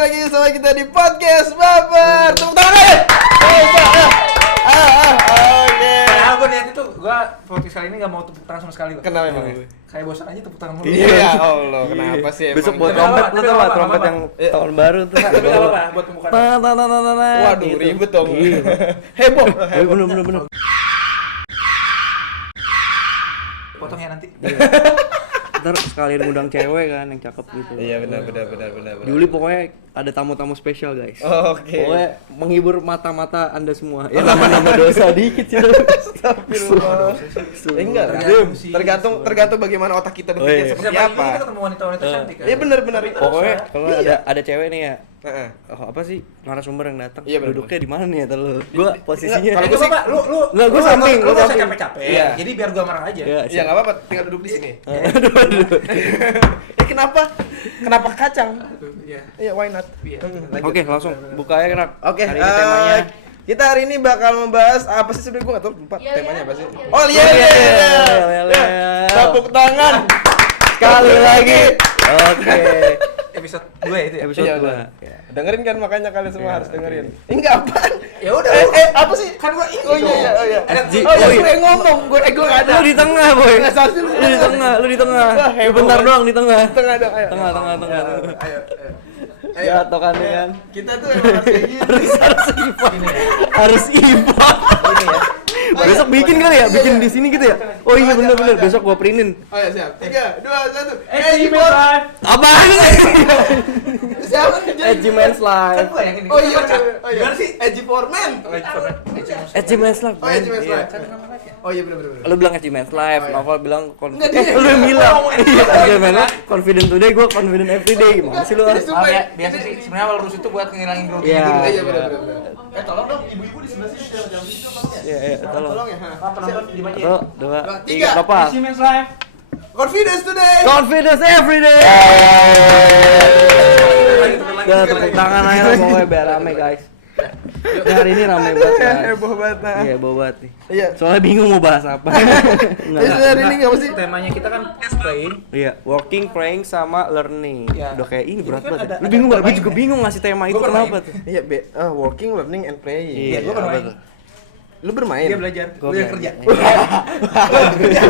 kembali lagi sama kita di podcast Baper. Tepuk tangan. Oke. Padahal gue niat itu, gue podcast kali ini gak mau tepuk tangan sama sekali. Kenapa emang? Kayak bosan aja tepuk tangan mulu. Ya Allah, kenapa sih emang? Besok buat Kenapa? trompet, lu tau gak Kenapa? trompet yang tahun baru tuh. Tapi gak apa-apa buat pembukaan. Waduh, ribet dong. Iya. Heboh. Bener. Potong ya nanti. Ntar sekalian ngundang cewek kan yang cakep gitu. Iya benar. Juli pokoknya ada tamu-tamu spesial guys. Oke. Pokoknya menghibur mata-mata anda semua. Ya nama-nama dosa dikit sih. Astagfirullah. Enggak lah. Tergantung bagaimana otak kita berpikir seperti Siapa apa. kita ketemu wanita-wanita cantik kan? Iya benar. Pokoknya kalau ada cewek nih ya. Heeh. Apa sih narasumber yang datang? Iya, bener. Duduknya di mana nih ya lu? Gua posisinya. Kalau Kalau gua gue sih- lu Nggak, gua samping, lu gua gak usah samping. capek-capek. Iya. Jadi biar gue marah aja. Ya, Ya nggak apa-apa, tinggal duduk di sini. Kenapa kacang? Iya. Iya, why not? Iya. Lanjut. Oke, langsung buka aja Rak. Oke, Hari ini temanya kita hari ini bakal membahas apa sih sebenarnya gue nggak tahu lupa Iya, temanya iya. apa sih? Iya, Oh iya. Tepuk tangan sekali lagi. Oke. Episode 2 ya itu ya? Episode Iya, 2. udah. Dengerin kan, makanya kalian semua Iya, harus dengerin. oke. Enggak apaan? Ya udah. Apa sih? Kan gue ini. Oh iya. Oh, iya. Gue yang ngomong, gue nggak ada. Lu di tengah, boy. Nggak salah sih, Lu di tengah. Wah, heboh Bentar banget. doang di tengah. Tengah dong, ayo. Tengah. Ayo. Jatuh kan kan. Kita tuh emang harus kayak gini. Harus import. Ini ya. Besok bikin kali ya, bikin di sini gitu ya. Oh iya bener. Besok gua printin. Oh ya siap. 3, 2, 1. Edgimon Live. Apaan sih? Siapa? Edgy Man's Kan Live. gue yang ini. Oh iya. Gimana sih? Edgy for Men. Edgy Man's Live. Oh, Edgy Man's Iya. Live. Oh iya benar. Lu bilang Edgy Man's Live, Oh, iya. Novel bilang Enggak, dia. Lu yang bilang. Oh, Iya, Edgy Man's Live, confident today, gua confident every day. Gimana sih lu? Ini Maaf ya, biasa sih sebenarnya awal rusuh itu buat ngilangin grogi Iya. gitu. Iya benar. Tolong dong ibu-ibu di sebelah sini jangan di situ. Iya, tolong. Tolong ya. Apa penonton dibaca? 1, 2, 3. 3, lepas. Edgimon Live. Confidence today. Confidence every day. Udah tepuk tangan aja lah pokoknya biar rame guys. Ya, hari ini rame banget guys. Heboh banget. Iya, heboh banget nih. Iya. Soalnya bingung mau bahas apa. Jadi hari ini enggak sih? Temanya kita kan playing. Iya, working, praying sama learning. Iya. Udah kayak ini berat Ini kan banget. ada- Lu bingung gak? Gue bermain juga ya? bingung ngasih tema itu Gua bermain. kenapa tuh. Iya, working, learning and playing. Iya, gua apa bermain. tuh? Lu bermain. Dia belajar, Gua lu yang belajar. kerja.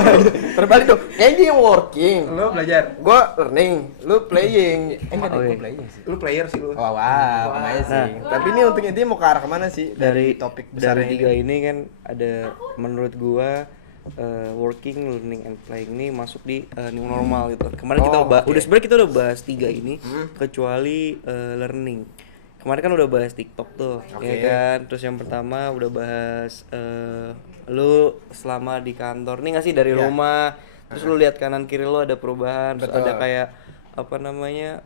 Terbalik dong. Kayaknya dia yang working. Lu belajar. Gua learning, lu playing. Enggak Oh, deh, iya. gua playing sih. Lu player sih lu. Wow, amazing. Nah. Tapi ini untungnya dia mau ke arah kemana sih Dari topik besar dari tiga ini kan ada menurut gua working, learning and playing ini masuk di new normal gitu. Kemarin kita Oh, oke. udah sebenarnya kita udah bahas tiga ini kecuali learning. Kemarin kan udah bahas TikTok tuh, Oke. ya kan. Terus yang pertama udah bahas lu selama di kantor nih nggak sih dari Iya. rumah. Terus lu lihat kanan kiri lu ada perubahan, terus Betul. ada kayak apa namanya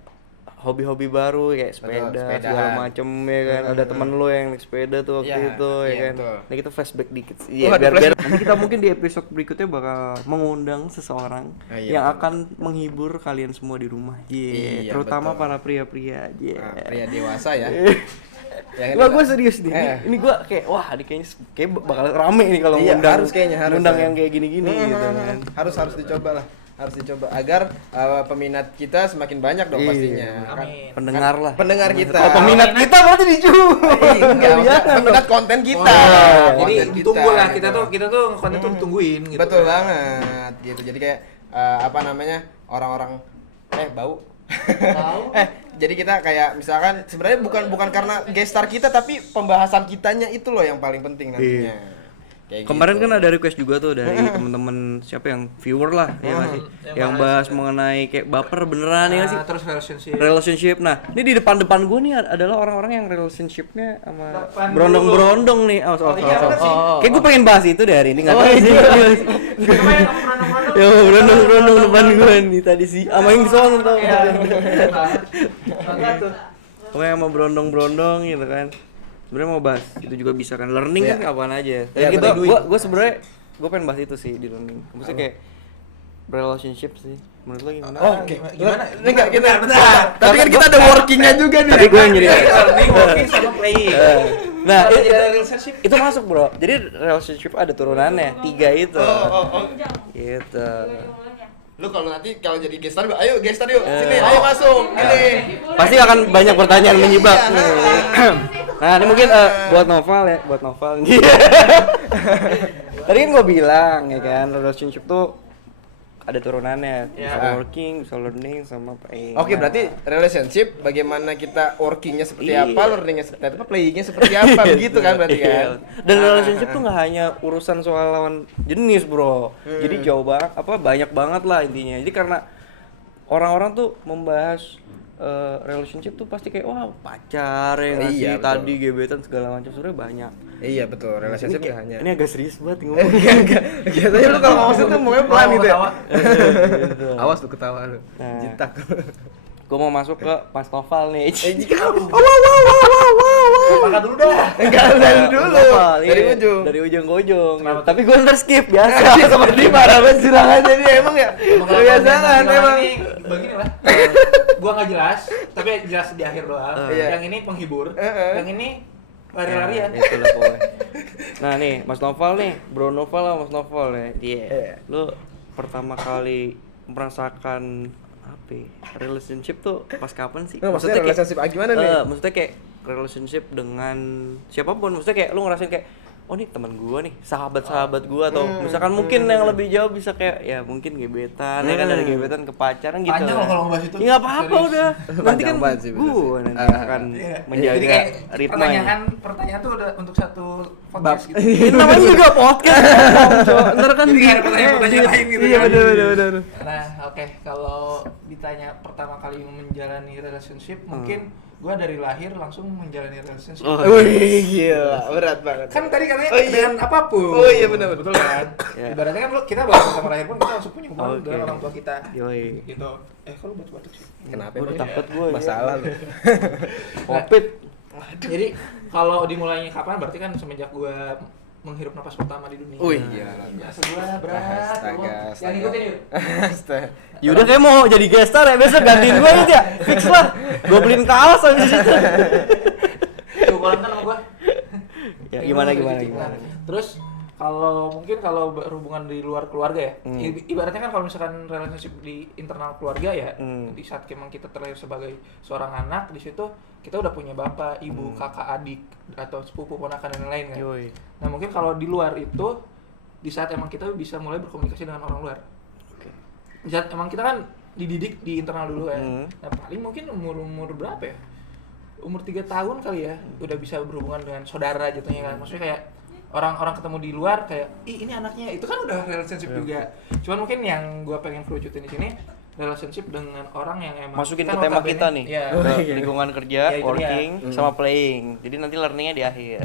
hobi-hobi baru kayak sepeda, sepedaan. segala macem ya kan. Ada temen lu yang naik sepeda tuh waktu Iya, itu ya iya, kan. betul. Nah kita flashback dikit sih. Oh, Iya, ada biar flashback. nanti kita mungkin di episode berikutnya bakal mengundang seseorang Oh, iya, yang betul. akan menghibur kalian semua di rumah. Iya, Terutama betul. para pria-pria. Nah, pria dewasa ya. Yang Wah, gue serius nih. Eh. Ini gue kayak wah, ini kayak bakal rame nih kalau Iya, ngundang. harus kayaknya, harus. Ngundang yang kayak gini-gini gitu kan. Harus dicoba lah. Harus dicoba agar peminat kita semakin banyak dong Iya. pastinya. Amin. Pendengar lah. Pendengar kita. Oh, peminat kita berarti dijual. Enggak, maksudnya peminat konten kita. Jadi Konten ditunggu lah gitu. kita tuh konten tuh ditungguin gitu. Betul banget gitu. Jadi kayak apa namanya? Orang-orang bau. Jadi kita kayak misalkan sebenarnya bukan karena guest star kita tapi pembahasan kitanya itu loh yang paling penting nantinya. Kayak Kemarin gitu. kan ada request juga tuh dari temen-temen siapa yang viewer lah ya nggak sih, yang bahas mengenai kayak baper beneran ya nggak sih, Terus relationship. relationship. Nah ini di depan gue nih adalah orang-orang yang relationshipnya sama Depan berondong-berondong nih. Iya, bener sih. Kayak gue pengen bahas itu deh hari ini nggak tahu sih. Coba yang berondong-berondong. Ya berondong-berondong depan gue nih tadi sih, sama yang di sono tau. Iya. Maka tuh. Pokoknya sama berondong-berondong gitu kan. Sebenarnya mau bahas itu juga bisa kan, learning kan apaan aja. Iya, Tapi kita bener. gue sebenarnya gue pengen bahas itu sih di learning. Maksudnya kayak relationship sih. Menurut lo gimana? Oke. Gimana? Ini enggak kita. Bentar. Tapi kan kita ada workingnya juga nih. Tapi gue yang jadi. Learning, working sama playing. Nah, Kalau itu, ada relationship itu masuk bro. Jadi relationship ada turunannya, 3 itu. Gitu. Lu kalau nanti kalau jadi gestar, ayo gestar yuk, sini, ayo masuk, ini. Pasti akan banyak pertanyaan menjebak. Nah, ini mungkin buat novel. Tadi kan gue bilang ya kan, relationship tuh ada turunannya, bisa working, bisa learning, sama playing. Oke, berarti relationship bagaimana kita workingnya seperti Iya. apa, learningnya seperti apa, playingnya seperti apa, begitu kan berarti kan? Dan relationship tuh nggak hanya urusan soal lawan jenis, bro. Jadi jauh banget, banyak banget lah intinya. Jadi karena orang-orang tuh membahas relationship tuh pasti kayak wah pacar ya nggak Iya, sih, betul. tadi gebetan segala macam, sebenarnya banyak. Iya betul, relationship Ini nggak hanya. ini agak serius banget ngomong. Biasanya lu kalau ngomong tuh ngomongnya pelan gitu ya. Gitu. Awas lu ketawa lu. Nah. Jitak. Gue mau masuk ke Mas Noval nih. Jika Makan dulu dah. enggak dari dulu. Noval, Dari iya. ujung. Dari ujung ke ujung. Kenapa tuh? Tapi gue ntar skip biasa. Seperti para silakan jadi emang ya. Kebiasaan emang. Ini begini lah. Gua nggak jelas, tapi jelas di akhir doang. Iya. Yang ini penghibur, Heeh. yang ini lari-larian. Ya, itulah pokoknya. Nah nih, Mas Noval nih, Bro Noval lah Mas Noval ya. Iya. Lu pertama kali merasakan apa ya, relationship tuh pas kapan sih? Maksudnya relationship gimana nih? Maksudnya kayak relationship dengan siapapun. Maksudnya kayak lu ngerasain kayak oh nih teman gua nih, sahabat-sahabat gua atau misalkan mungkin yang lebih jauh bisa kayak ya mungkin gebetan, ya kan dari gebetan ke pacaran gitu. Panjang loh kalau ngebahas itu. Ya nggak apa-apa Serius. udah. Nanti kan Panjang banget sih, bener gua sih. nanti akan Iya. menjaga Jadi kayak ritme. pertanyaan tuh udah untuk satu podcast gitu. Ini namanya juga podcast. Ntar kan Jadi nggak ada pertanyaan lain gitu Iya kan. benar. Nah, oke, kalau ditanya pertama kali menjalani relationship, mungkin gua dari lahir langsung menjalani relationship. Oh, Wih, gila, berat banget. Kan tadi katanya Oh, iya. dengan apapun. Oh, iya, benar. Betul kan? Iya. Ibaratnya kan kita baru pertama lahir pun kita langsung punya hubungan Oke. dengan orang tua kita. Yoi. Gitu. Kalau batuk-batuk sih. Kenapa Gua udah emang? takut gua ya. Masalah lu. Covid. Jadi kalau dimulainya kapan berarti kan semenjak gua menghirup napas pertama di dunia. Wih, gila. Biasa gua berat. Astaga. Yang ngikutin yuk. Astaga. Yaudah kayak mau jadi gestar ya, besok gantiin gue aja. Fix lah. Gue beliin kaos habis itu. Tuh kalau ntar sama gua. Ya gimana. Nah, terus kalau berhubungan di luar keluarga ya, ibaratnya kan kalau misalkan relationship di internal keluarga ya, di saat emang kita terlahir sebagai seorang anak, di situ kita udah punya bapak, ibu, kakak, adik atau sepupu, ponakan dan lain-lain kan. Yoi. Nah mungkin kalau di luar itu, di saat emang kita bisa mulai berkomunikasi dengan orang luar. Di saat emang kita kan dididik di internal dulu ya. Nah paling mungkin umur berapa ya? Umur 3 tahun kali ya, udah bisa berhubungan dengan saudara jatuhnya kan. Maksudnya kayak orang-orang ketemu di luar kayak, ih ini anaknya, itu kan udah relationship juga. Cuman mungkin yang gua pengen kerucutin di sini relationship dengan orang yang emang Masukin kan ke tema notabene- kita nih. Iya. Ke lingkungan kerja, Ya, itu working, sama playing. Jadi nanti learningnya di akhir.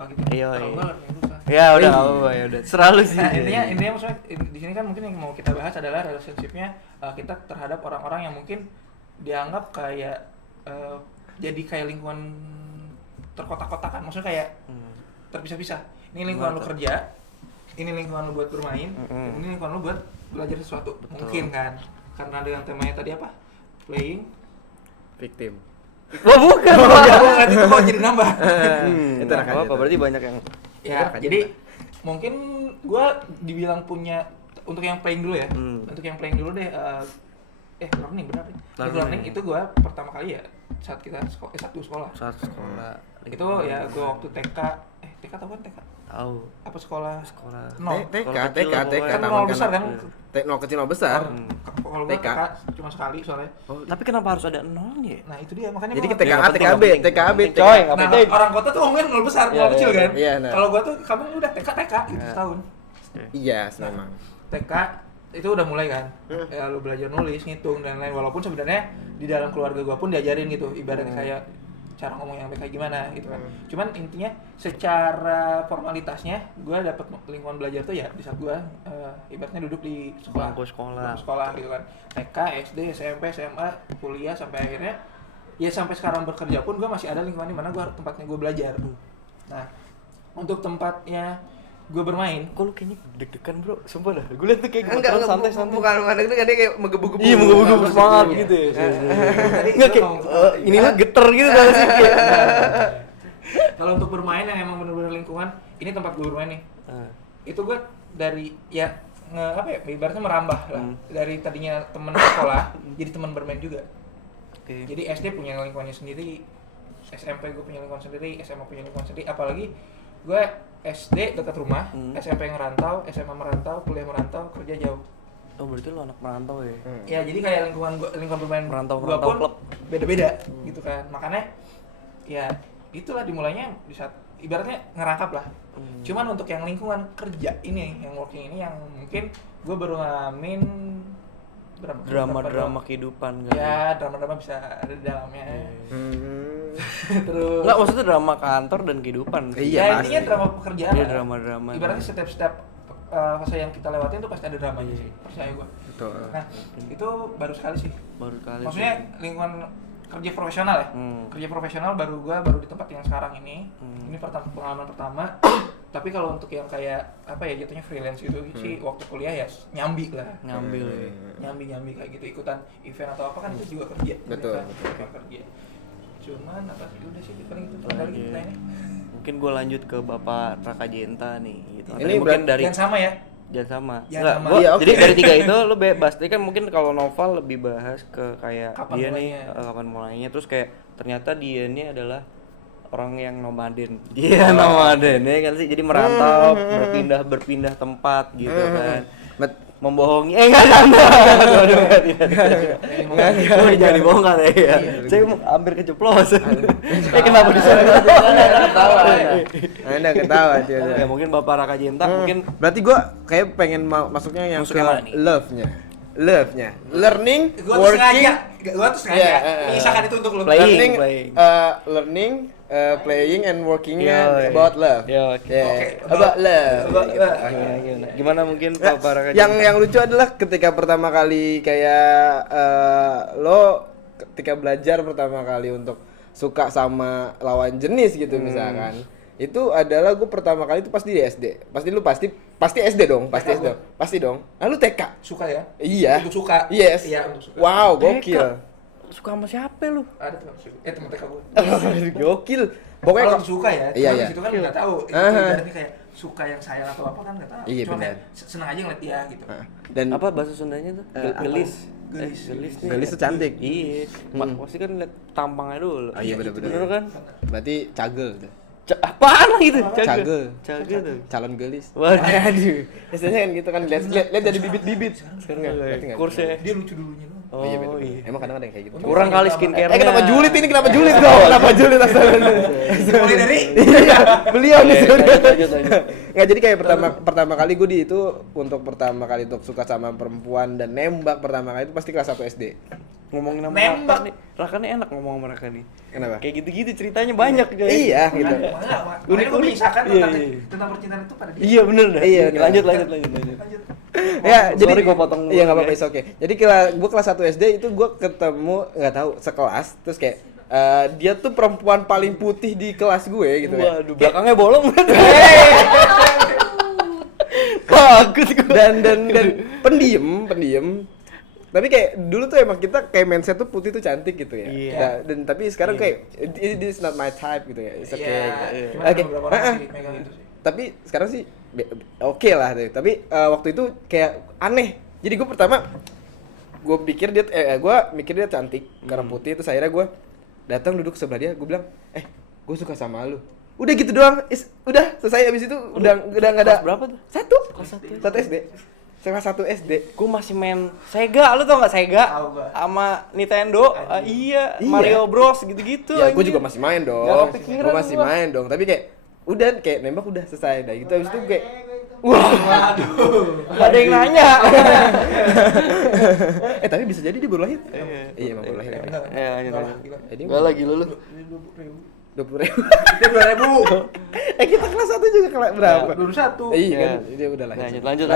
Oh, gitu. Iya. Kalau gua learning susah. Ya udah, ya udah. Selalu sih. Nah, intinya maksudnya di sini kan mungkin yang mau kita bahas adalah relationship-nya kita terhadap orang-orang yang mungkin dianggap kayak jadi kayak lingkungan terkotak-kotakan. Maksudnya kayak terpisah-pisah. Ini lingkungan lu kerja, ini lingkungan lu buat bermain, dan ini lingkungan lu buat belajar sesuatu. Mungkin kan. Karena dengan temanya tadi apa? Playing. Victim. Wah bukan. Nanti itu mau jadi nambah. Itu Nah, akan apa berarti banyak yang Ya, jadi mungkin gua dibilang punya untuk yang playing dulu ya. Untuk yang playing dulu deh learning benar nih. Learning itu gua pertama kali ya saat kita sekolah. saat sekolah. Itu ya gua waktu TK tahu kan TK? Tahu. Apa sekolah? Sekolah. TK, Sekolah kecil TK, lah, Kan taman nol besar kan? Nol kecil nol besar. Kalau gua TK. TK cuma sekali soalnya. Oh, tapi kenapa harus ada nolnya? Nah, itu dia makanya Jadi gua kita Iya, TKA, nggak penting, TKB, nggak penting. TKB, Coy, nggak Nah, penting. orang kota tuh ngomongin nol besar, Iya, nol kecil iya, kan? iya, nah. Kalau gua tuh kamu udah TK gitu setahun. Iya, memang. TK itu udah mulai kan, ya lu belajar nulis, ngitung dan lain. Walaupun sebenarnya di dalam keluarga gua pun diajarin gitu, ibaratnya kayak cara ngomong yang baik kayak gimana gitu kan. Cuman intinya secara formalitasnya gua dapet lingkungan belajar tuh ya di saat gua ibaratnya duduk di sekolah, Bangku sekolah. Bangku sekolah gitu kan. TK, SD, SMP, SMA, kuliah sampai akhirnya ya sampai sekarang bekerja pun gua masih ada lingkungan di mana tempatnya gua belajar. Nah, untuk tempatnya gue bermain. Kok lu kayaknya deg-degan bro, sumpah dah. Gue liat tuh kayak Enggak, santai-santai. bukan itu kan dia kayak menggebu-gebu. Iya, menggebu-gebu semangat gitu ya. Enggak kayak ini mah geter gitu kan sih kayak. Kalau untuk bermain yang emang bener-bener lingkungan, ini tempat gue bermain nih. Itu gue dari ya apa ya, ibaratnya merambah lah. Dari tadinya teman sekolah jadi teman bermain juga. Oke. Jadi SD punya lingkungannya sendiri, SMP gue punya lingkungan sendiri, SMA punya lingkungan sendiri, apalagi gue SD dekat rumah, SMP ngerantau, SMA merantau, kuliah merantau, kerja jauh. Oh berarti lo anak merantau ya? Ya jadi kayak lingkungan bermain Merantau gua pun klub. beda-beda gitu kan. Makanya ya itulah dimulainya di saat ibaratnya ngerangkap lah. Cuman untuk yang lingkungan kerja ini, yang working ini yang mungkin gue baru ngalamin Drama-drama kehidupan kan? ya, drama-drama bisa ada di dalamnya. Terus Enggak, maksudnya drama kantor dan kehidupan. Iya, ya pasti. intinya drama pekerjaan. Iya, lah. drama-drama. Ibaratnya setiap fase yang kita lewatin tuh pasti ada dramanya sih, percaya gue. Betul. Nah, itu baru sekali sih. Baru kali. Maksudnya lingkungan kerja profesional ya. Kerja profesional baru di tempat yang sekarang ini. Ini pengalaman pertama. Tapi kalau untuk yang kayak apa ya jatuhnya freelance gitu sih waktu kuliah ya nyambi lah. Ngambil ya. Nyambi kayak gitu ikutan event atau apa kan itu juga kerja. Betul, kan? betul. Juga kerja. Cuman apa sih udah sih paling itu kali kita ini. Mungkin gue lanjut ke Bapak Raka Jenta nih gitu. Ini Tadi mungkin dari Yang sama ya. jangan sama. Jangan Enggak, sama. gua- Iya, oke. jadi dari 3 itu lu bebas. Jadi kan mungkin kalau novel lebih bahas ke kayak Kapan dia mulainya. nih kapan mulainya, terus kayak ternyata dia ini adalah orang yang nomaden. Iya, nomaden ya kan sih. Jadi merantau, berpindah tempat gitu kan. Membohongi enggak. Jangan dibongkar ya. Saya hampir keceplosan. Kenapa disuruh Ketawa. Anda ketawa dia. Ya mungkin Bapak Raka Jenta mungkin Berarti gue kayak pengen masuknya yang Masuk yang mana nih? love-nya, learning, Gua tuh working, sengaja, gua tuh sengaja Iya, mengisahkan itu untuk lu. Playing. learning, playing and workingnya Iya, about love. Iya, oke. Yeah, Oke, about love. about Gitu. love. Gimana mungkin Nah, Bapak Raka yang Jenta? yang lucu adalah ketika pertama kali kayak lo ketika belajar pertama kali untuk suka sama lawan jenis gitu misalkan. Itu adalah gue pertama kali itu pasti di SD. Pasti SD dong, pasti SD. Pasti dong. Lalu TK. Suka ya? Iya. Untuk suka. Yes. Iya, untuk suka. Wow, gokil. Suka sama siapa lu? Ada teman suka. Teman TK gua. Gokil. Pokoknya Kalau suka ya, Iya, cuma iya. di situ kan nggak tahu. Itu Aha. ibaratnya kayak suka yang sayang atau apa kan nggak tahu. Iya, Cuma benar. kayak seneng aja ngeliat dia gitu. dan Apa bahasa Sundanya tuh? Gelis. Gelis. Gelis nih. Gelis tuh cantik. Iya. Pasti kan lihat tampangnya dulu. Oh, iya, bener-bener. Bener kan? berarti cagel tuh. Apaan gitu? Cagel. Cagel tuh. Calon gelis. Waduh. Aduh. Biasanya kan gitu kan lihat dari bibit-bibit. Sekarang enggak. Berarti enggak. Kursnya. Dia lucu dulunya doang. Oh iya bener. Oh, iya. Emang kadang ada yang kayak gitu. Kurang kali skincare-nya. Kenapa julid ini? Kenapa julid kok? Kenapa julid asalnya? Mulai dari Iya, beliau nih sebenarnya. Lanjut. Nggak, jadi kayak pertama kali gue itu untuk pertama kali untuk suka sama perempuan dan nembak pertama kali itu pasti kelas 1 SD. Ngomongin sama Nembak. Raka nih. Raka nih enak ngomong sama Raka nih. Kenapa? Kayak gitu-gitu ceritanya banyak guys. Iya gitu. Makanya Unik-unik. lu mengisahkan Iya, tentang iya. tentang percintaan itu pada dia. Iya bener dah. Iya, Lanjut. Lanjut. Ya, jadi Sorry, gua potong dulu. Iya, enggak apa-apa, oke. Jadi gue kelas 1 SD itu gue ketemu nggak tahu sekelas terus kayak dia tuh perempuan paling putih di kelas gue gitu ya. Waduh, belakangnya bolong. Takut gue. Dan pendiam. Tapi kayak dulu tuh emang kita kayak mindset tuh putih tuh cantik gitu ya. Iya. Nah, dan tapi sekarang kayak this is not my type gitu ya. It's okay. Iya, cuma Oke. ada beberapa orang sih megang itu sih. Tapi sekarang sih oke lah deh. Tapi waktu itu kayak aneh. Jadi gue pertama gue mikir dia cantik karena putih, terus akhirnya gue datang duduk sebelah dia, gue bilang gue suka sama lu. Udah gitu doang, udah selesai. Abis itu udah nggak ada. Kelas berapa tuh? Satu SD. Kelas 1 SD. Gue masih main Sega, lu tau gak Sega? Tahu gua. Sama Nintendo, Iya. iya, Mario Bros gitu-gitu. Ya gue anjir. juga masih main dong. Gak kepikiran Gue masih gua. main dong. Tapi kayak udah kayak nembak udah selesai dah gitu. Abis itu kayak Waduh. Gak ada yang nanya. tapi bisa jadi dia baru lahir. Iya. Iya emang baru lahir. Enggak. Iya, lanjut, Enggak lanjut. lah, gila. Jadi Gak lagi lu. 20.000. Dia 2000. Kita kelas 1 juga kelas berapa? 21. Iya kan, Iya. dia udah lahir. Lanjut.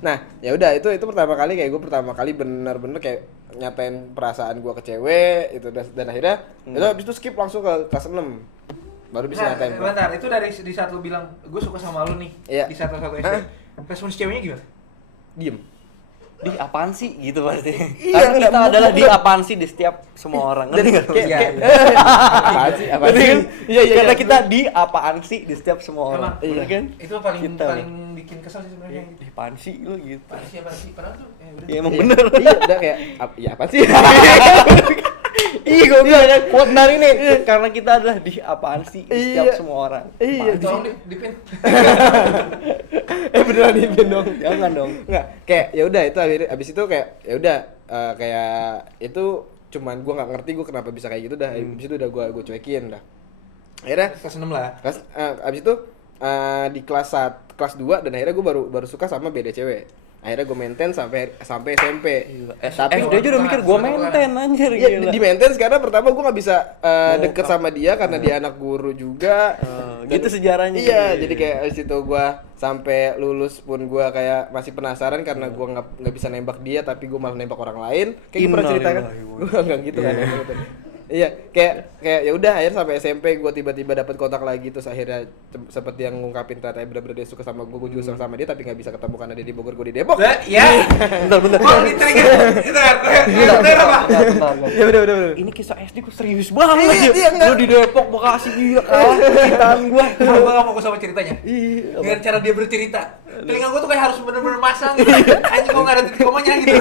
Nah, ya udah itu pertama kali kayak gue pertama kali bener-bener kayak nyatain perasaan gue ke cewek itu dan akhirnya itu habis itu skip langsung ke kelas 6. Baru bisa Nah, nyatain. bentar, itu dari di saat lu bilang gue suka sama lu nih. Iya. Di saat satu SD. Hah? Respons ceweknya gimana? Diem. Di apaan sih gitu pasti. Iya, Karena enggak, kita adalah di bukan. apaan sih di setiap semua orang. Ngerti nggak? Kayak Iya, apaan sih? Apaan Ngerti sih? kan? Iya. Karena kita di apaan sih di setiap semua orang. Emang, Bener kan? Itu paling Kita. paling bikin kesel sih sebenarnya gitu. Apaan sih lu gitu. Apaan sih padahal tuh udah. Ya emang bener. Iya udah kayak ya apa sih? Iya gue bilang kan quote dari ini karena kita adalah di apaan sih di setiap Iya. semua orang. Iya. Tolong dipin. Beneran dipin dong. Jangan dong. Enggak, kayak ya udah itu abis itu kayak ya udah kayak itu cuman gua nggak ngerti gua kenapa bisa kayak gitu dah. Abis itu udah gua cuekin dah. Akhirnya Kelas 6 lah. abis itu di kelas 2 dan akhirnya gua baru suka sama beda cewek. Akhirnya gue maintain sampai SMP. Tapi dia juga udah mikir gue maintain anjir ya, gila. di maintain karena pertama gue nggak bisa deket sama dia karena dia anak guru juga. Gitu sejarahnya. Iya, jadi kayak abis itu gue sampai lulus pun gue kayak masih penasaran karena gue nggak bisa nembak dia tapi gue malah nembak orang lain. Kayak gue pernah cerita kan? Gue nggak gitu kan. Iya, kayak ya udah akhirnya sampai SMP gue tiba-tiba dapat kontak lagi terus akhirnya seperti yang ngungkapin ternyata bener-bener dia suka sama gue juga suka sama dia tapi nggak bisa ketemu karena dia di Bogor gue di Depok. Ya. Bentar. Oh, ini trigger. Bener apa? Ya bener. Ini kisah SD gue serius banget. Iya, enggak. Lu di Depok Bekasi gila kalah ceritaan gua. Gue gak fokus sama ceritanya. Iya. Dengan cara dia bercerita. Telinga gue tuh kayak harus bener-bener masang gitu. Anjing kok gak ada titik komanya gitu.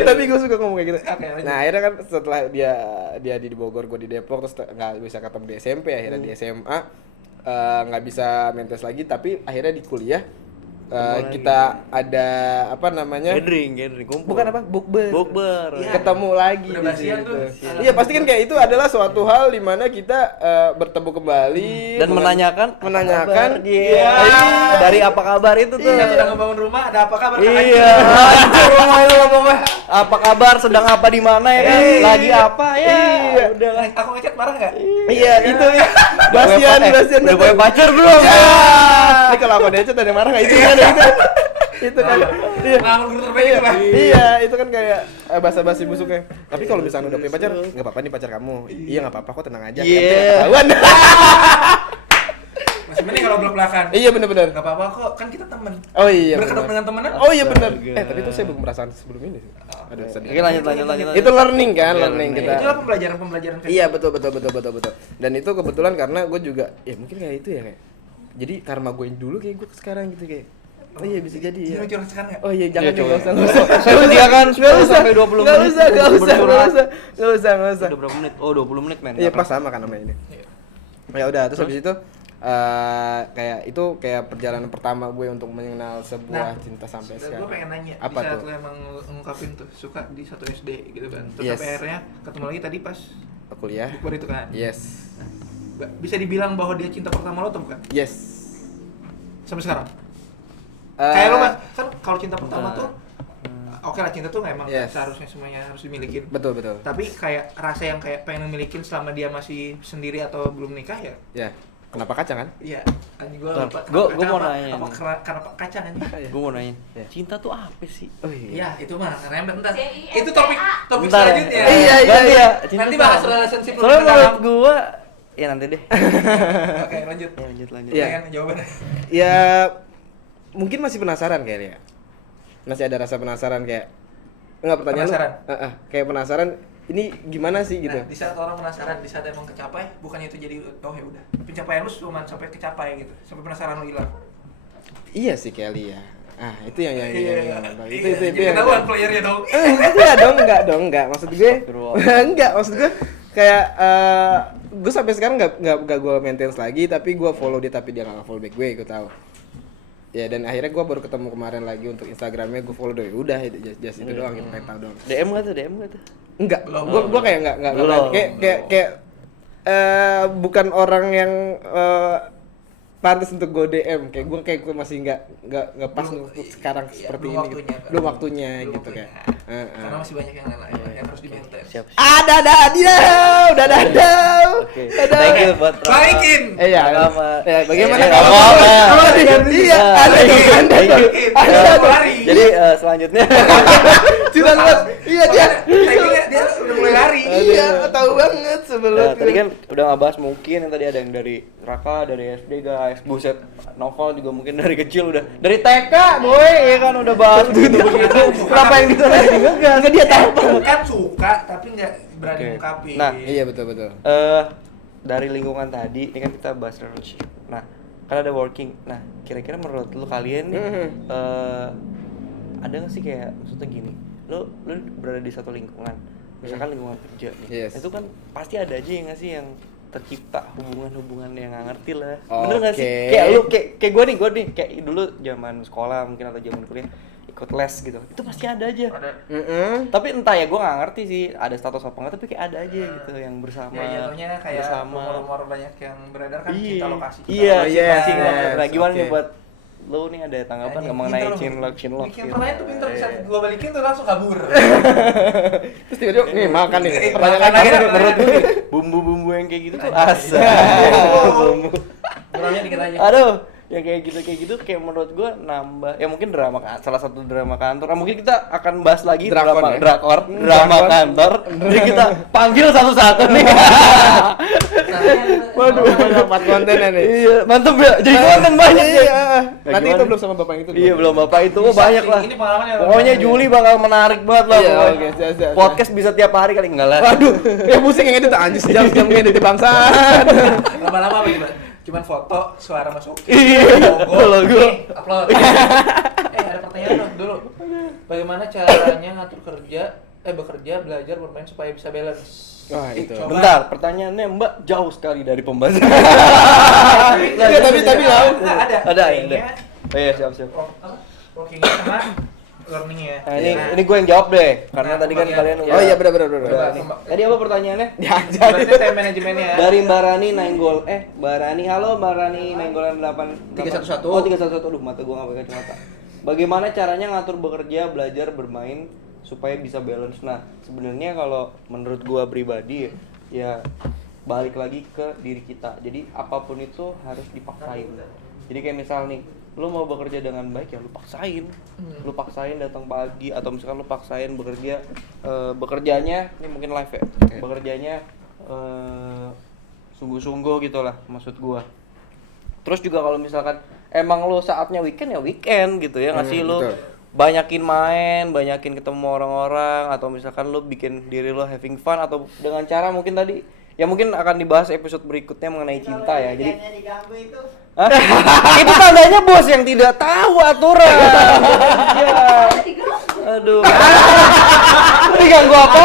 Tapi gue suka ngomong kayak gitu. Oke, lanjut. Nah akhirnya kan setelah dia di Bogor, gue di Depok, terus nggak bisa ketemu di SMP, akhirnya di SMA nggak bisa mentes lagi, tapi akhirnya di kuliah kita ada apa namanya? Gathering kumpul. Bukan apa? Bukber. Iya. Ketemu lagi Udah di basian situ. tuh. Iya pasti kan kayak itu adalah suatu hal di mana kita bertemu kembali Dan menanyakan menanyakan iya. Dari apa kabar itu tuh. Kita sedang ngebangun rumah, ada apa kabar? Iya. Hancur rumah itu apa? Apa kabar? Sedang apa di mana ya kan? Lagi apa ya? Iya. Udah lah. Aku ngechat marah nggak? Iya itu ya. Basian. Udah punya pacar belum? Ya. Ini kalau aku diajak ada yang marah nggak itu kan itu. Itu kan. Iya. Pengalaman guru terbaik itu, Pak. Iya, itu kan kayak basa-basi busuknya. Tapi kalau misalnya udah punya pacar, nggak apa-apa nih pacar kamu. Iya nggak apa-apa kok tenang aja. Iya. Yang penting nggak ketahuan. Masih mending kalau belak-belakan. Iya benar-benar. Gak apa-apa kok, kan kita temen. Oh iya. Berkedok benar. dengan temenan. Oh iya benar. Astaga. Tapi itu saya belum merasakan sebelum ini sih. Ada sedih. Oke lanjut. Itu learning kan, Iya, learning learning. kita. Itulah pembelajaran. Iya betul. Dan itu kebetulan karena gue juga, ya mungkin kayak itu ya kayak. Jadi karma gue yang dulu kayak gue sekarang gitu kayak. Oh iya bisa jadi ya. Jangan curhat sekarang ya. Oh iya jangan Iya, nggak coba. usah. Saya sediakan 10 sampai 20 Nggak menit. usah. Bercurhat. Nggak usah. Udah berapa menit? Oh 20 menit men. Iya pas sama kan namanya ini. Iya. Ya udah terus habis itu kayak itu kayak perjalanan pertama gue untuk mengenal sebuah cinta sampai sekarang. Gue pengen nanya, Apa di saat tuh? lu emang ngungkapin tuh suka di satu SD gitu kan. Terus Yes. sampai akhirnya ketemu lagi tadi pas Kuliah. bukber itu kan. Yes. Bisa dibilang bahwa dia cinta pertama lo atau bukan? Yes. Sampai sekarang. Eh, Kayak lo kan kalau cinta pertama tuh oke lah cinta tuh emang Yes. seharusnya semuanya harus dimiliki. Betul. Tapi kayak rasa yang kayak pengen memilikin selama dia masih sendiri atau belum nikah ya. Ya. Kenapa kacang kan? Iya, anjing gua Bentar, lupa. gua Kacang mau apa? nanya Apa nih. karena kacang anjing. Gue mau nanya, Iya. cinta tuh apa sih? Oh Iya, itu mah rembet bentar. CINTA. Itu topik Bentar ya. selanjutnya. Iya. Cinta Nanti tuh bahas apa? relationship lu Soalnya lebih menurut dalam. gua ya nanti deh. Oke, lanjut. Ya, lanjut. Iya. Pengen jawabannya. Ya mungkin masih penasaran kayaknya. Masih ada rasa penasaran kayak enggak pertanyaan Penasaran? lu? Kayak penasaran ini gimana sih gitu. Nah, di saat orang penasaran, di saat emang kecapai, bukannya itu jadi oh ya udah. Pencapaian lu cuma sampai kecapai gitu. Sampai penasaran lu hilang. Iya sih Kelly ya. Itu yang itu Jadi yang ketahuan playernya dong. enggak maksud gue enggak maksud gue kayak gue sampai sekarang enggak gue maintain lagi tapi gue follow dia tapi dia nggak follow back gue tahu ya dan akhirnya gue baru ketemu kemarin lagi untuk Instagramnya gue follow deh udah just itu doang kita pengen tahu doang DM nggak tuh? enggak Belum. gue kayak enggak Belum. kayak bukan orang yang pantas untuk gue DM kayak gue masih nggak pas Belum, untuk sekarang iya, seperti belum ini gitu. waktunya, Kak. Belum waktunya Belum gitu waktunya. kayak Karena masih banyak yang lain yang harus di-maintain. Siap. ada Oke. Thank you buat Baikin. Iya. Selamat. Ya, bagaimana Iya, kalau nggak apa-apa. iya, ada Thank you. Lari. Jadi selanjutnya curang banget. Iya dia. Dia udah mulai lari. Iya, tahu banget sebelum. tadi kan udah ngebahas mungkin yang tadi ada yang dari Raka, dari SD guys, buset, Novel juga mungkin dari kecil udah dari TK boy, ya kan udah bahas gitu. Kenapa yang gitu lagi enggak? Dia tahu. Kan suka tapi nggak berani Oke. ngungkapin. Nah, Iya betul. Dari lingkungan tadi, ini kan kita bahas relationship. Nah, kan ada working. Nah, kira-kira menurut lu kalian nih ada nggak sih kayak maksudnya gini, lu berada di satu lingkungan, misalkan lingkungan kerja nih, itu kan pasti ada aja yang nggak sih yang tercipta hubungan-hubungan yang nggak ngerti lah. Bener nggak sih? Kayak lu kayak gue nih kayak dulu zaman sekolah mungkin atau zaman kuliah ikut les gitu, itu pasti ada aja. Tapi entah ya, gue nggak ngerti sih ada status apa nggak, tapi kayak ada aja gitu yang bersama. Ya jatuhnya kayak rumor-rumor banyak yang beredar kan, cinta lokasi. Iya, cinta. Nah, gimana nih buat lo nih, ada tanggapan nggak mengenai cinlok bikin pertanyaan tuh pinter, bisa gue balikin tuh langsung kabur. Terus tiba-tiba nih makan nih. Pertanyaan lagi menurut gue nih, bumbu-bumbu yang kayak gitu tuh asal. Bumbu. Kurangnya dikit aja. Aduh, yang kayak gitu kayak menurut gue nambah ya mungkin salah satu drama kantor. Nah, mungkin kita akan bahas lagi drama kantor. Jadi kita panggil satu-satu nih. Waduh, dapat kontennya nih. Iya, mantep ya. Jadi konten banyak ya. Nanti itu belum sama bapak yang itu. Iya, belum bapak itu banyak lah. Ini pengalaman ya. Pokoknya Juli bakal menarik banget lah. Iya, oke, siap. Podcast bisa tiap hari kali enggak lah. Waduh, ya pusing yang edit anjir sejam ngedit bangsat. Lama-lama apa gitu? Cuman foto, suara masukin, Iya, logo, upload. Ada pertanyaan dulu. Bagaimana caranya ngatur bekerja, belajar, bermain supaya bisa balance? Wah, itu. Bentar, pertanyaannya Mbak jauh sekali dari pembahasan. Iya, tapi Ada. Oh iya, siap. Working-nya sama learning-nya. Nah, ini gue yang jawab deh, karena tadi kan kalian Oh iya, benar. Tadi apa pertanyaannya? Berarti time manajemennya. Dari Mbak Rani Nainggol. Mbak Rani, halo Mbak Rani Nainggolan 311. Oh, 311. Aduh, mata gue nggak pakai kacamata. Bagaimana caranya ngatur bekerja, belajar, bermain supaya bisa balance? Nah, sebenarnya kalau menurut gue pribadi ya balik lagi ke diri kita. Jadi apapun itu harus dipaksain. Jadi kayak misal nih, lu mau bekerja dengan baik ya lu paksain. Lu paksain datang pagi atau misalkan lu paksain bekerjanya ini mungkin live ya. Bekerjanya sungguh-sungguh gitulah maksud gua. Terus juga kalau misalkan emang lu saatnya weekend ya weekend gitu ya, ngasih lu banyakin main, banyakin ketemu orang-orang, atau misalkan lu bikin diri lu having fun, atau dengan cara mungkin tadi ya mungkin akan dibahas episode berikutnya mengenai cinta ya. Jadi itu. Itu tandanya bos yang tidak tahu aturan. Ya. Aduh. Diganggu apa?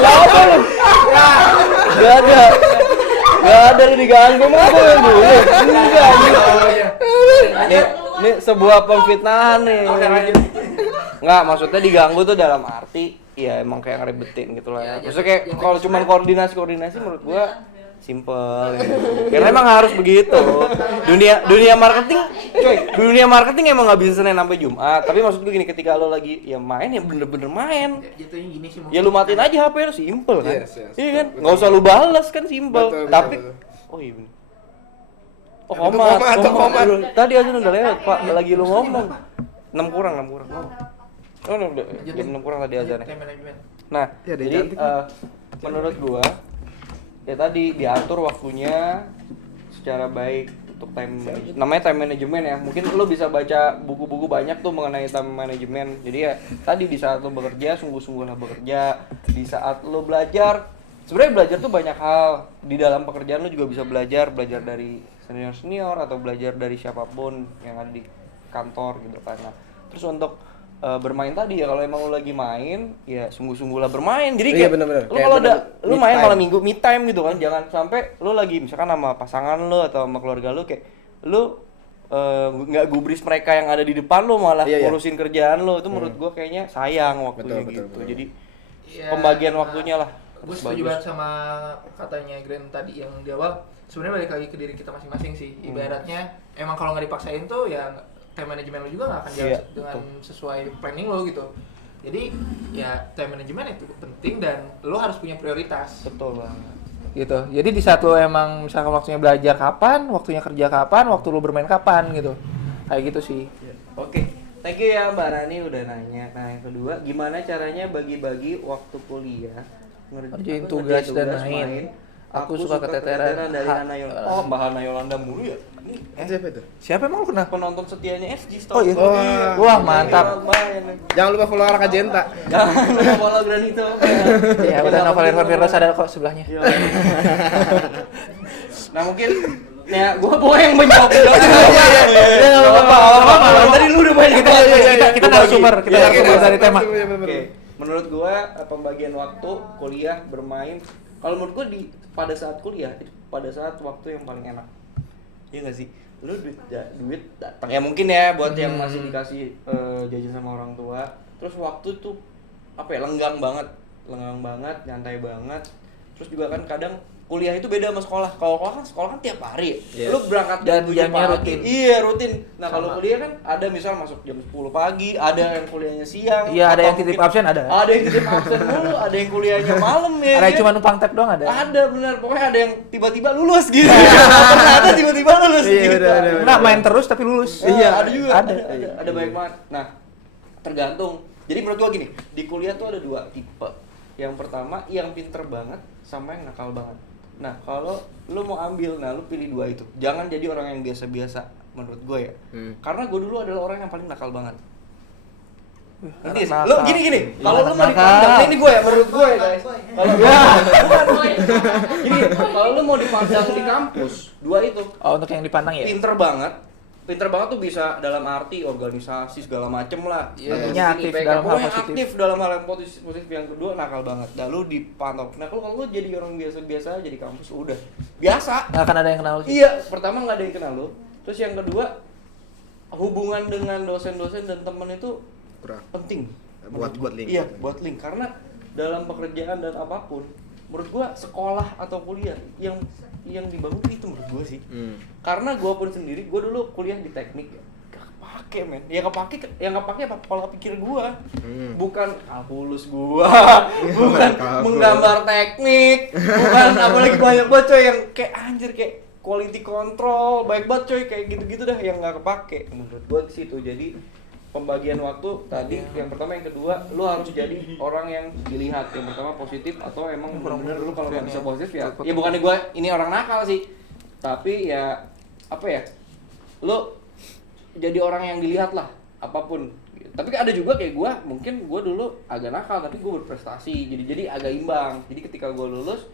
Apa lu? Gak ada lu diganggu mah dulu. Enggak. Ini sebuah pemfitnahan nih. Enggak, maksudnya diganggu tuh dalam arti ya emang kayak ngeribetin gitu lah. Maksudnya kayak kalau cuma koordinasi menurut gua simple gitu. Karena emang harus begitu. Dunia marketing emang nggak bisa Senin sampai Jumat. Tapi maksud gue gini, ketika lo lagi ya main ya bener-bener main. Jatuhnya gini sih. Ya lu matiin aja HP lu, simple kan. Yes. Iya kan? Nggak usah lu balas kan, simple. Tapi oh iya bener. Oh, komat. Tadi aja udah lewat, Pak. Lagi lu ngomong. 6 kurang. Oh, udah jam 6 kurang tadi azannya. Nah, jadi menurut gua ya tadi diatur waktunya secara baik untuk namanya time management ya. Mungkin lo bisa baca buku-buku banyak tuh mengenai time management. Jadi ya tadi di saat lo bekerja sungguh-sungguhlah bekerja. Di saat lo belajar, sebenarnya belajar tuh banyak hal. Di dalam pekerjaan lo juga bisa belajar dari senior atau belajar dari siapapun yang ada di kantor gitu kan. Nah, terus untuk bermain tadi ya, kalau emang lu lagi main ya sungguh-sungguhlah bermain. Jadi kayak lu kalau lu main malam minggu me time gitu kan, jangan sampai lu lagi misalkan sama pasangan lu atau sama keluarga lu kayak lu nggak gubris mereka yang ada di depan lu, malah ngurusin kerjaan lu. Itu menurut gua kayaknya sayang waktunya betul. Jadi pembagian waktunya lah. Gue setuju banget sama katanya Grand tadi yang di awal. Sebenarnya balik lagi ke diri kita masing-masing sih. Ibaratnya emang kalau nggak dipaksain tuh ya time management lo juga nggak akan jalan dengan sesuai planning lo gitu. Jadi ya time management itu penting dan lo harus punya prioritas. Betul banget. Gitu. Jadi di saat lo emang misalkan waktunya belajar kapan, waktunya kerja kapan, waktu lo bermain kapan gitu. Kayak gitu sih. Oke. Thank you ya Mbak Rani udah nanya. Nah, yang kedua, gimana caranya bagi-bagi waktu kuliah, ngerjain tugas dan main. Aku suka keteteran dari Hana Yolanda. Oh, Mbak Hana Yolanda mulu ya? Siapa itu? Siapa emang lu kenal? Penonton setianya SG Oh iya. Wah, mantap. Jangan lupa follow Arka Jenta. Jangan lupa follow Granito. Ya, udah Novel Irfan Firdaus ada kok sebelahnya. Nah, mungkin ya gua yang menjawab. Enggak apa-apa. Tadi lu udah banyak Kita narasumber dari tema. Oke. Menurut gua pembagian waktu kuliah bermain, kalau menurut gua pada saat kuliah itu pada saat waktu yang paling enak. Iya nggak sih? Lu duit datang ya mungkin ya buat yang masih dikasih jajan sama orang tua. Terus waktu tuh apa ya, lenggang banget, nyantai banget. Terus juga kan kadang kuliah itu beda sama sekolah. Kalau sekolah kan tiap hari. Yes. Lu berangkat Dan jam 7 jamnya pagi. rutin. Iya, rutin. Nah, kalau Sama. kuliah kan ada misal masuk jam 10 pagi, ada yang kuliahnya siang. Iya, ada atau yang titip mungkin absen ada. Ada yang titip absen mulu, ada yang kuliahnya malam ya. Ada yang kan? cuma numpang tab doang ada. Ada benar, pokoknya ada yang tiba-tiba lulus gitu. Ternyata tiba-tiba lulus Iya, gitu. benar. Nah, main terus tapi lulus. Iya, ada juga. Ada. Ada banyak banget. Nah, tergantung. Jadi menurut gua gini, di kuliah tuh ada 2 tipe. Yang pertama yang pinter banget sama yang nakal banget. Nah, kalau lu mau ambil, lu pilih 2 itu. Jangan jadi orang yang biasa-biasa menurut gue ya. Karena gue dulu adalah orang yang paling nakal banget. Ngerti sih? nakal. Lu gini, kalau lu mau Nakal. dipandang, ini gue ya, menurut gue ya guys. Kalau gini, kalau lu mau dipandang di kampus, 2 itu. Oh, untuk yang dipandang ya. Pinter banget tuh bisa dalam arti organisasi segala macem lah. Iya, Atau tentunya mungkin aktif IPK. dalam hal Pokoknya positif. aktif dalam hal yang positif. Yang kedua nakal banget. Lalu dipantau. Nah kalau lu jadi orang biasa aja di kampus udah biasa. Nggak akan ada yang kenal sih. Iya, pertama nggak ada yang kenal lu. Terus yang kedua hubungan dengan dosen-dosen dan temen itu Kurang. penting. Buat link. Iya, buat link. Karena dalam pekerjaan dan apapun, menurut gua sekolah atau kuliah yang dibangun itu menurut gua sih. Karena gua pun sendiri, gua dulu kuliah di teknik ya. Gak kepake men. Yang kepake apa pola pikir gua. Bukan kalkulus gua, bukan menggambar teknik, bukan apalagi banyak banget coy yang kayak anjir kayak quality control, baik banget coy kayak gitu-gitu dah yang gak kepake menurut gua di situ. Jadi pembagian waktu tadi yang pertama, yang kedua lu harus jadi orang yang dilihat. Yang pertama positif atau emang benar-benar lu kalau nggak bisa positif ya bukannya gue ini orang nakal sih, tapi ya apa ya, lu jadi orang yang dilihat lah apapun. Tapi ada juga kayak gue, mungkin gue dulu agak nakal tapi gue berprestasi, jadi agak imbang. Jadi ketika gue lulus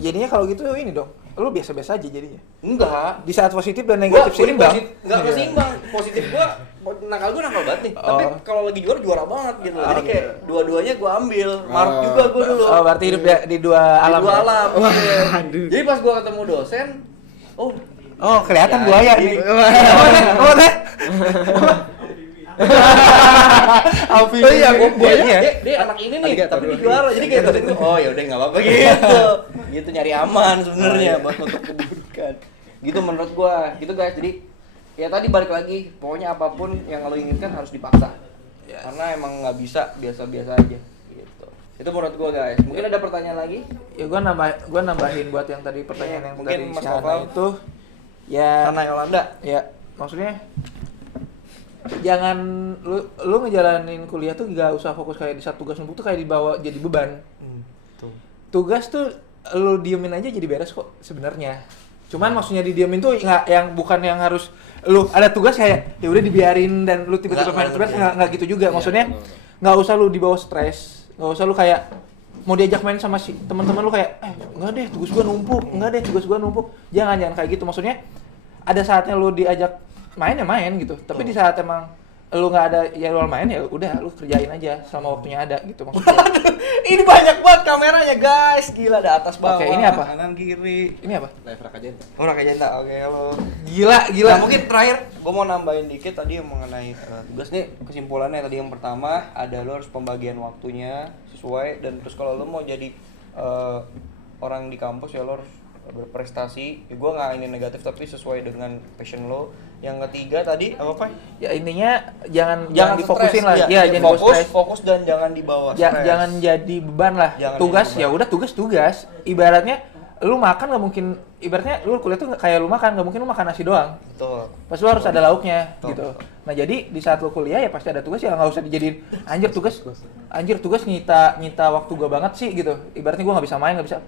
Jadinya kalau gitu ini dong. Lu biasa-biasa aja jadinya. enggak Di saat positif dan negatif seimbang. Enggak seimbang. Positif gua nakal banget nih. Tapi kalau lagi juara banget gitu. Jadi kayak dua-duanya gua ambil. Maruk juga gua dulu. Oh, berarti hidup di dua alam. Di dua ya? alam. Iya. Waduh. Jadi pas gua ketemu dosen, Oh, kelihatan Ya, buaya ini. nih. Oh, teh. Oh iya, gua Buaya. dia anak ini nih, Alligator. tapi dia juara. Jadi kayak dosen gua, oh ya udah enggak apa-apa gitu. Gitu nyari aman sebenarnya buat nutup keburukan. Gitu menurut gua. Gitu guys. Jadi ya tadi balik lagi, pokoknya apapun yang lo inginkan harus dipaksa. Yes. Karena emang nggak bisa biasa-biasa aja gitu. Itu menurut gua guys. Mungkin ada pertanyaan lagi? Ya gua nambahin buat yang tadi pertanyaan yang Mungkin dari Mas si Hana Noval. itu ya Hana Yolanda. ya maksudnya jangan lu ngejalanin kuliah tuh gak usah fokus kayak di saat tugas numpuk tuh kayak dibawa jadi beban. Tuh. Tugas tuh lu diemin aja jadi beres kok sebenarnya. Cuman maksudnya didiemin tuh nggak yang bukan yang harus lu ada tugas kayak ya udah dibiarin dan lu tiba-tiba main tugas nggak gitu juga. Maksudnya nggak usah lu dibawa stres, nggak usah lu kayak mau diajak main sama si teman-teman lu kayak enggak deh tugas gua numpuk, jangan kayak gitu. Maksudnya ada saatnya lu diajak main ya main gitu, tapi di saat emang lu nggak ada jadwal main ya udah lu kerjain aja selama waktunya ada gitu maksudnya. Ini banyak banget kameranya guys, gila ada atas bawah. Oke, ini apa? Kanan kiri. Ini apa? Live Rakajenta. Oh, Rakajenta. Oke, halo. Gila. Nah, mungkin terakhir gue mau nambahin dikit tadi yang mengenai tugas nih. Kesimpulannya tadi yang pertama ada lo harus pembagian waktunya sesuai, dan terus kalau lo mau jadi orang di kampus ya lo harus berprestasi. Ya, gue nggak ini negatif tapi sesuai dengan passion lo. Yang ketiga tadi apa? Ya intinya jangan stres, difokusin lah. iya. Ya, jangan fokus, stres. fokus dan jangan dibawa stres. Jangan jadi beban lah. Jangan Tugas jadi ya udah tugas. Ibaratnya lu makan nggak mungkin, ibaratnya lu kuliah tuh kayak lu makan, nggak mungkin lu makan nasi doang. Betul. Pasti lu harus ada lauknya Betul, gitu. betul. Nah jadi di saat lu kuliah ya pasti ada tugas, ya nggak usah dijadiin anjir tugas nyita waktu gua banget sih gitu. Ibaratnya gua nggak bisa main, nggak bisa.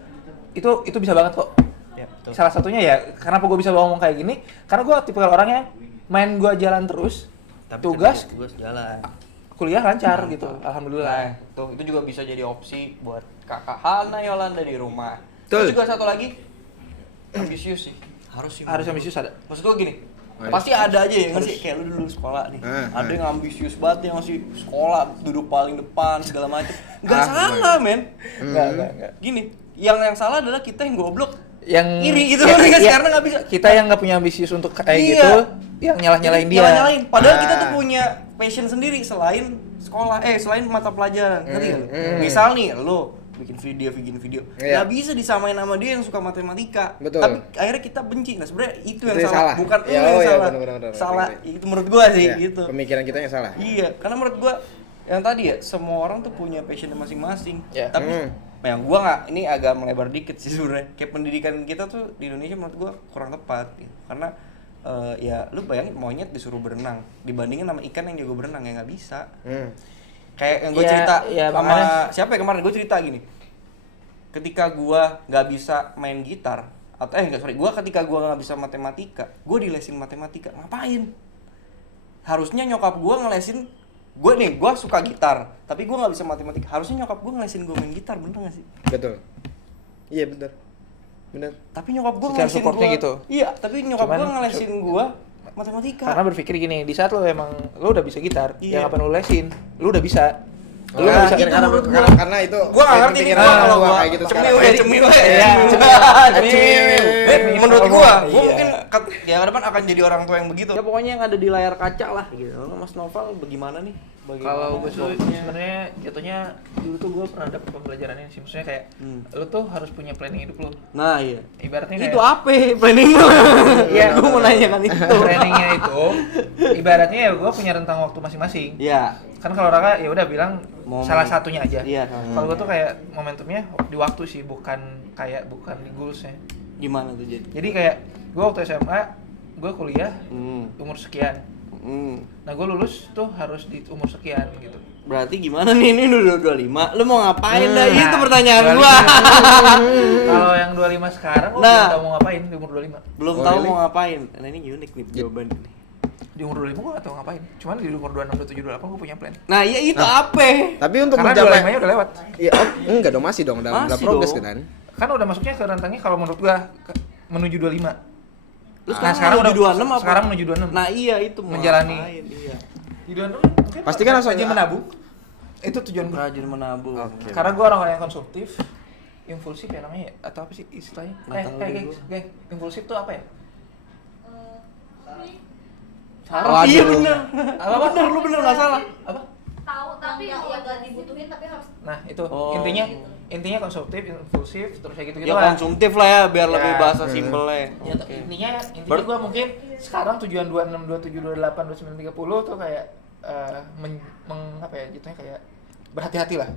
Itu bisa banget kok. Ya, betul. Salah satunya ya kenapa gua bisa ngomong kayak gini, karena gua tipikal orang yang main gua jalan terus, Tapi tugas jalan. kuliah lancar gitu. Alhamdulillah. Nah, tuh itu juga bisa jadi opsi buat Kakak Hana Yolanda di rumah. Betul. Terus juga satu lagi, ambisius sih. Harus ambisius ada. Maksud gua gini, pasti ada aja yang ngasih kayak lu dulu sekolah nih. Ada yang ambisius banget yang masih sekolah duduk paling depan segala macam. Enggak salah, men. Enggak. Gini, yang salah adalah kita yang goblok. Yang iri gitu iya, karena nggak bisa. Kita yang nggak punya ambisius untuk kayak gitu, yang nyalahin dia. Nyalahin. Padahal kita tuh punya passion sendiri selain sekolah, selain mata pelajaran. Ngerti nggak? Misal nih, lo bikin video, nggak bisa disamain sama dia yang suka matematika. Betul. Tapi akhirnya kita benci. Nah sebenarnya itu yang Itu yang salah, salah. bukan Ya, lu yang iya, salah. bener. Salah itu menurut gua sih Iya, gitu. Pemikiran kita yang salah. Iya, karena menurut gua yang tadi ya semua orang tuh punya passionnya masing-masing. Ya. Tapi yang gua nggak, ini agak melebar dikit sih sebenarnya. Kayak pendidikan kita tuh di Indonesia menurut gua kurang tepat gitu. Karena ya lu bayangin monyet disuruh berenang dibandingin sama ikan yang jago berenang ya nggak bisa. Kayak yang gue Ya, cerita ya, sama makanya. siapa ya kemarin gue cerita gini. Ketika gua nggak bisa main gitar atau gua ketika gua nggak bisa matematika, gua dilesin matematika. Ngapain? Harusnya nyokap gua ngelesin gua suka gitar, tapi gua nggak bisa matematika. Harusnya nyokap gua ngelesin gua main gitar, bener nggak sih? Betul. Iya bener. Tapi nyokap gua Secara ngelesin supportnya gua. gitu. Iya, tapi nyokap Cuman, gua ngelesin gua matematika. Karena berpikir gini, di saat lo udah bisa gitar, Iya. yang apa lo lesin, lo udah bisa. Lu Nah, bisa itu menurut gua. karena itu Gua nggak ngerti nih pikiran gua kalau gua gua kayak gitu cemil sekarang. menurut gua Iya. mungkin ya ke depan akan jadi orang tua yang begitu. Ya pokoknya yang ada di layar kaca lah gitu. Mas Noval bagaimana nih? Kalau gue tuh sebenarnya jatuhnya dulu tuh gue pernah dapet pembelajarannya sih, maksudnya kayak lo tuh harus punya planning hidup lo. Nah, iya. Ibaratnya Itu kayak, apa planning lu? Iya, Gua mau nanya kan itu. planningnya itu ibaratnya ya gue punya rentang waktu masing-masing. Iya. Kan kalau Raka ya udah bilang Momen. salah satunya aja. Iya. Kalau gue tuh kayak momentumnya di waktu sih, bukan di goalsnya. Gimana tuh jadi? Jadi kayak gue waktu SMA, gue kuliah umur sekian. Nah gue lulus tuh harus di umur sekian gitu. Berarti gimana nih? Ini udah 25. Lu mau ngapain dah? Nah, Itu pertanyaan 25. gua. Kalau yang 25 sekarang gue Nah. belum tahu mau ngapain di umur 25. Belum Oh, tahu really? mau ngapain. Nah, ini unik nih jawaban ini. Di umur 25 gue gak tahu ngapain. Cuman di umur 26, 27, 28 gue punya plan. Nah, iya itu apa? Tapi untuk Karena mencapai 25-nya udah lewat. Iya, enggak dong, masih dong dalam Masih progres dong. kan. Kan udah masuknya ke rentangnya kalau menurut gue menuju 25. Lu Nah, sekarang udah 26 apa? sekarang menuju 26. Nah, iya itu mau Menjalani. ngapain, iya. Di 26 mungkin Pasti kan langsung rajin menabung. Itu tujuan gue. Rajin menabung. Oke. Karena gue orang yang konsumtif, impulsif ya namanya ya? Atau apa sih istilahnya? Nggak tahu deh Guys, gua. impulsif tuh apa ya? Salah. Iya bener. Apa? Bener, lu bener nggak salah. Apa? Tahu tapi yang gak dibutuhin tapi harus Nah itu Oh. intinya konsumtif, impulsif, terus kayak gitu-gitu Ya lah. konsumtif lah ya biar Ya. lebih bahasa simpelnya. Ya, Oke. intinya Ber- gue mungkin sekarang tujuan 26, 27, 28, 29, 30 tuh kayak apa ya, jatuhnya kayak berhati-hati lah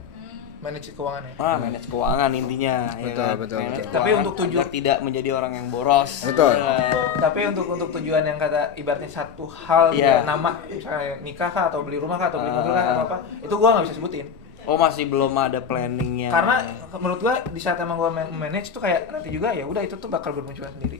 manage keuangannya. Manage keuangan intinya. Ya Betul, kan? betul, Manage betul. Tapi keuangan untuk tujuan- agar tidak menjadi orang yang boros. Betul. Ya kan? Tapi untuk tujuan yang kata ibaratnya satu hal Iya. dia nama misalnya nikah kah atau beli rumah kah atau beli mobil kah atau apa, itu gue nggak bisa sebutin. Oh masih belum ada planningnya. Karena menurut gue di saat emang gue manage tuh kayak nanti juga ya udah itu tuh bakal bermunculan sendiri.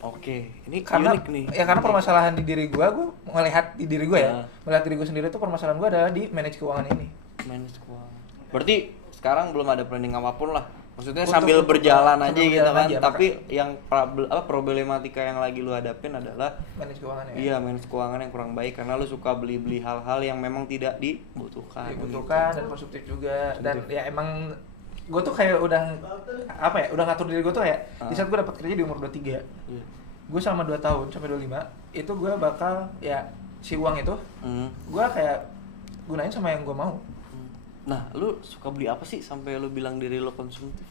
Oke, ini Karena unik nih. ya karena permasalahan di diri gue melihat di diri gue ya, Nah. melihat diri gue sendiri tuh permasalahan gue adalah di manage keuangan ini. Manage keuangan. Berarti sekarang belum ada planning apapun lah. Maksudnya Untuk- sambil untuk- berjalan sambil aja gitu berjalan kan. aja, Tapi yang problematika yang lagi lu hadapin adalah Manage keuangan ya. iya manage keuangan yang kurang baik karena lu suka beli-beli hal-hal yang memang tidak dibutuhkan. Dibutuhkan dan konsumtif juga, dan ya emang gue tuh kayak udah apa ya, udah ngatur diri gue tuh kayak di saat gue dapat kerja di umur 23, Iya. gue selama 2 tahun sampai 25 itu gue bakal ya si uang itu gue kayak gunain sama yang gue mau. Nah, lu suka beli apa sih sampai lu bilang diri lu konsumtif?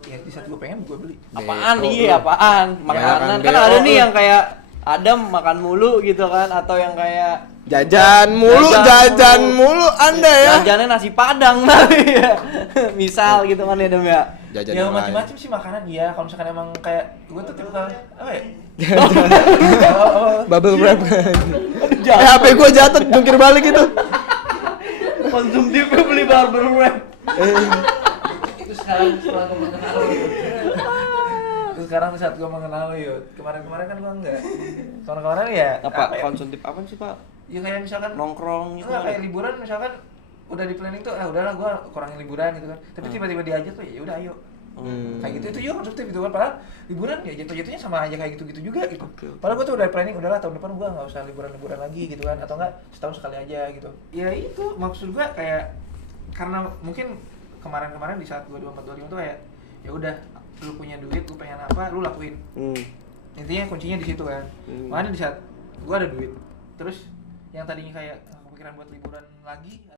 Ya di saat gue pengen gue beli. Apaan? Beko. Iya, apaan? Makanan. Kan BO. ada nih yang kayak Adam makan mulu gitu kan, atau yang kayak Jajan mulu, jajan mulu Anda ya. jajannya nasi padang tapi ya. Misal gitu kan ya Dem ya. Jajan Ya yang lain. macam-macam sih makanan, iya. Kalau misalkan emang kayak gue tuh tipe apa ya? Bubble wrap. HP gua jatuh jungkir balik itu. Konsumtifnya beli barber wrap. Itu sekarang setelah gue mengenal lu. Itu sekarang saat gue mengenal lu, Yud. Kemarin-kemarin kan gue enggak. Kemarin-kemarin ya Apa ya? konsumtif apa sih, Pak? Ya kayak misalkan Nongkrong gitu. enggak, kayak liburan misalkan udah di planning tuh udahlah gue kurangin liburan gitu kan. Tapi tiba-tiba diajak tuh ya udah ayo. Kayak gitu itu juga konsumtif gitu kan, padahal liburan ya jatuh-jatuhnya sama aja kayak gitu-gitu juga gitu. Oke. Padahal gue tuh udah planning, udahlah tahun depan gue nggak usah liburan-liburan lagi gitu kan, atau enggak setahun sekali aja gitu. Ya itu maksud gue kayak karena mungkin kemarin-kemarin di saat 24 25 tuh kayak ya udah lu punya duit, lu pengen apa, lu lakuin. Intinya kuncinya di situ kan. Makanya di saat gue ada duit, terus yang tadinya kayak kepikiran buat liburan lagi